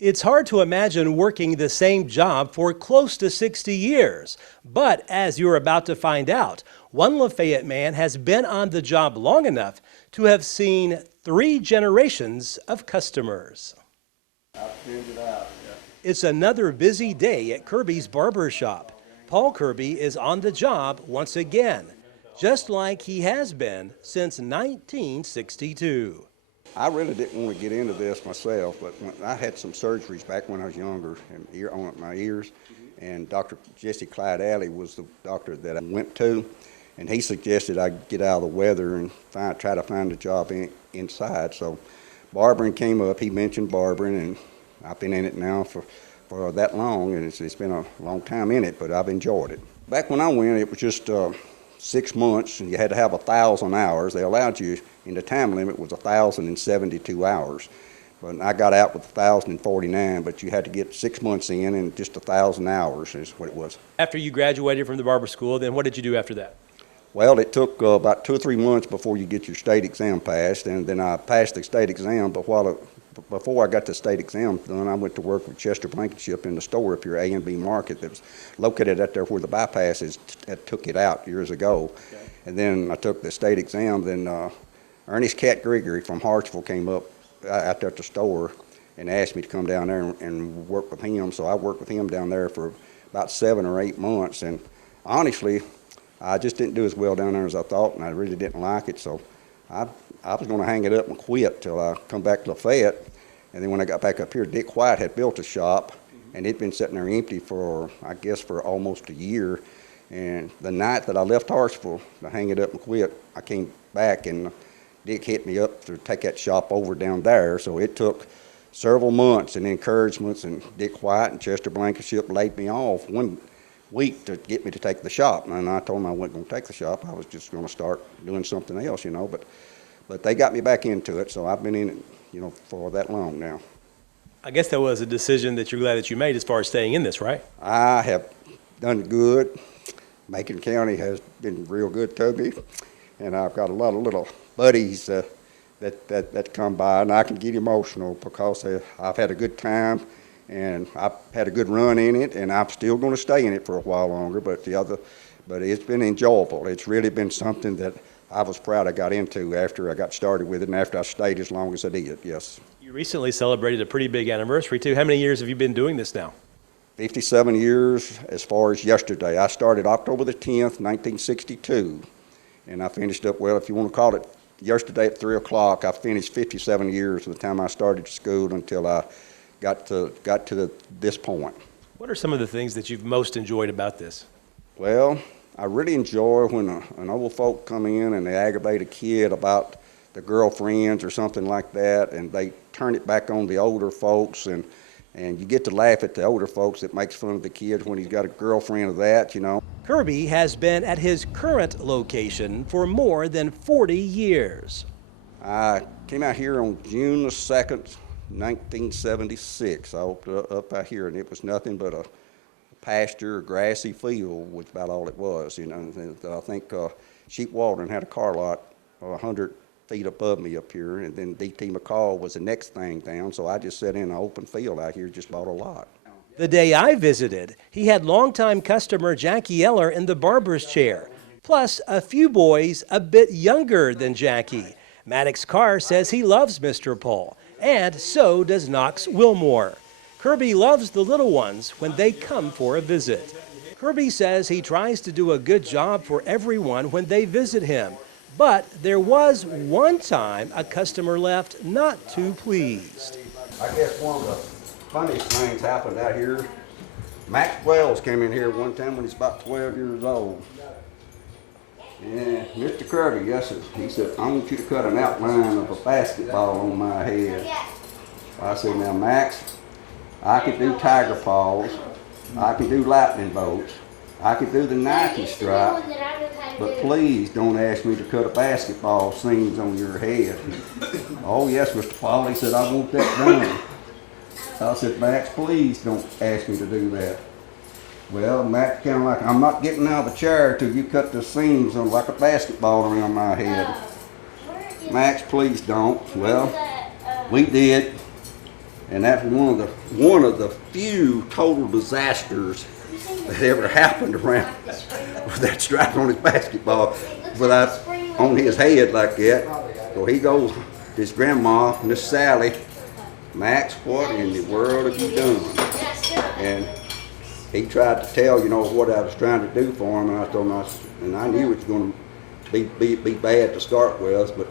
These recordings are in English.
It's hard to imagine working the same job for close to 60 years. But as you're about to find out, one Lafayette man has been on the job long enough to have seen 3 generations of customers. It's another busy day at Kirby's barber shop. Paul Kirby is on the job once again, just like he has been since 1962. I really didn't want to get into this myself, but I had some surgeries back when I was younger on my ears, and Dr. Jesse Clyde Alley was the doctor that I went to, and he suggested I get out of the weather and try to find a job inside. So barbering came up. He mentioned barbering, and I've been in it now for that long, and it's been a long time in it, but I've enjoyed it. Back when I went, it was just 6 months, and you had to have 1,000 hours. They allowed you, and the time limit was 1,072 hours. But I got out with 1,049, but you had to get 6 months in, and just 1,000 hours is what it was. After you graduated from the barber school, then what did you do after that? Well, it took about 2 or 3 months before you get your state exam passed, and then I passed the state exam, but before I got the state exam done, I went to work with Chester Blankenship in the store up here, A&B Market, that was located out there where the bypass is. That took it out years ago. Okay. And then I took the state exam. Then Ernest Cat Gregory from Hartsville came up out there at the store and asked me to come down there and work with him. So I worked with him down there for about 7 or 8 months. And honestly, I just didn't do as well down there as I thought, and I really didn't like it. So I was going to hang it up and quit till I come back to Lafayette. And then when I got back up here, Dick White had built a shop, and it'd been sitting there empty for, I guess, for almost a year. And the night that I left Hartsville to hang it up and quit, I came back, and Dick hit me up to take that shop over down there. So it took several months and encouragements, and Dick White and Chester Blankenship laid me off 1 week to get me to take the shop. And I told them I wasn't going to take the shop. I was just going to start doing something else, you know. But they got me back into it, so I've been in it, you know, for that long now. I guess that was a decision that you're glad that you made as far as staying in this, right? I have done good. Macon County has been real good to me, and I've got a lot of little buddies that come by, and I can get emotional because I've had a good time, and I've had a good run in it, and I'm still going to stay in it for a while longer. But it's been enjoyable. It's really been something that I was proud I got into after I got started with it and after I stayed as long as I did, yes. You recently celebrated a pretty big anniversary, too. How many years have you been doing this now? 57 years as far as yesterday. I started October the 10th, 1962, and I finished up, well, if you want to call it yesterday at 3 o'clock, I finished 57 years from the time I started school until I got to this point. What are some of the things that you've most enjoyed about this? Well, I really enjoy when an old folk come in and they aggravate a kid about the girlfriends or something like that, and they turn it back on the older folks, and you get to laugh at the older folks that makes fun of the kid when he's got a girlfriend of that, you know. Kirby has been at his current location for more than 40 years. I came out here on June the 2nd, 1976. I opened up out here, and it was nothing but a pasture, grassy field was about all it was, you know. And I think Sheep Waldron had a car lot 100 feet above me up here, and then D.T. McCall was the next thing down, so I just sat in an open field out here, just bought a lot. The day I visited, he had longtime customer Jackie Eller in the barber's chair, plus a few boys a bit younger than Jackie. Maddox Carr says he loves Mr. Paul, and so does Knox Wilmore. Kirby loves the little ones when they come for a visit. Kirby says he tries to do a good job for everyone when they visit him, but there was one time a customer left not too pleased. I guess one of the funniest things happened out here. Max Wells came in here one time when he's about 12 years old. And Mr. Kirby, yes, he said, I want you to cut an outline of a basketball on my head. I said, now Max, I could do tiger paws, I could do lightning bolts, I could do the Nike stripe, but please don't ask me to cut a basketball seams on your head. Oh yes, Mr. Paul, he said, I want that done. I said, Max, please don't ask me to do that. Well, Max kind of like, I'm not getting out of the chair till you cut the seams on like a basketball around my head. Max, please don't. Well, we did. And that's one of the few total disasters that ever happened around with that stripe on his basketball without on his head like that. So he goes, his grandma, Miss Sally, Max, what in the world have you done? And he tried to tell, what I was trying to do for him, and I told him, and I knew it was going to be bad to start with, but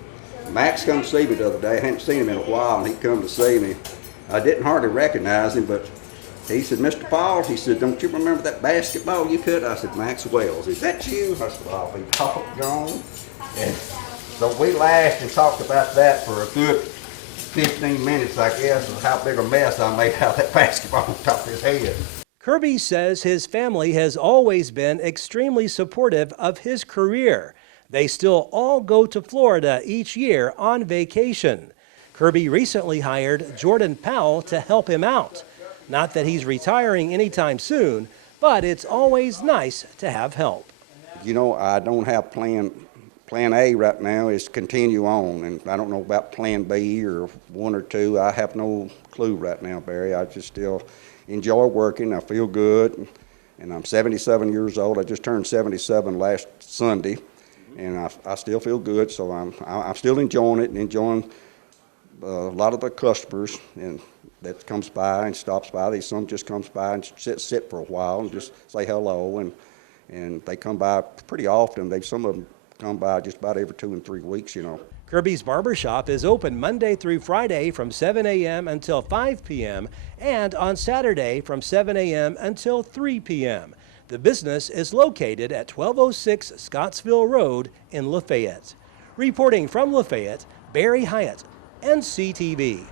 Max come to see me the other day. I hadn't seen him in a while, and he come to see me. I didn't hardly recognize him, but he said, Mr. Paul, he said, don't you remember that basketball you cut? I said, Max Wells, is that you? I said, I'll be doggone. And so we laughed and talked about that for a good 15 minutes, I guess, of how big a mess I made out of that basketball on top of his head. Kirby says his family has always been extremely supportive of his career. They still all go to Florida each year on vacation. Kirby recently hired Jordan Powell to help him out. Not that he's retiring anytime soon, but it's always nice to have help. I don't have plan A right now is continue on, and I don't know about plan B or 1 or 2. I have no clue right now, Barry. I just still enjoy working. I feel good, and I'm 77 years old. I just turned 77 last Sunday, and I still feel good. So I'm still enjoying it and enjoying a lot of the customers and that comes by and stops by. Some just comes by and sit for a while and just say hello, and they come by pretty often. Some of them come by just about every 2 and 3 weeks. Kirby's Barbershop is open Monday through Friday from 7 a.m. until 5 p.m. and on Saturday from 7 a.m. until 3 p.m. The business is located at 1206 Scottsville Road in Lafayette. Reporting from Lafayette, Barry Hyatt, NCTV.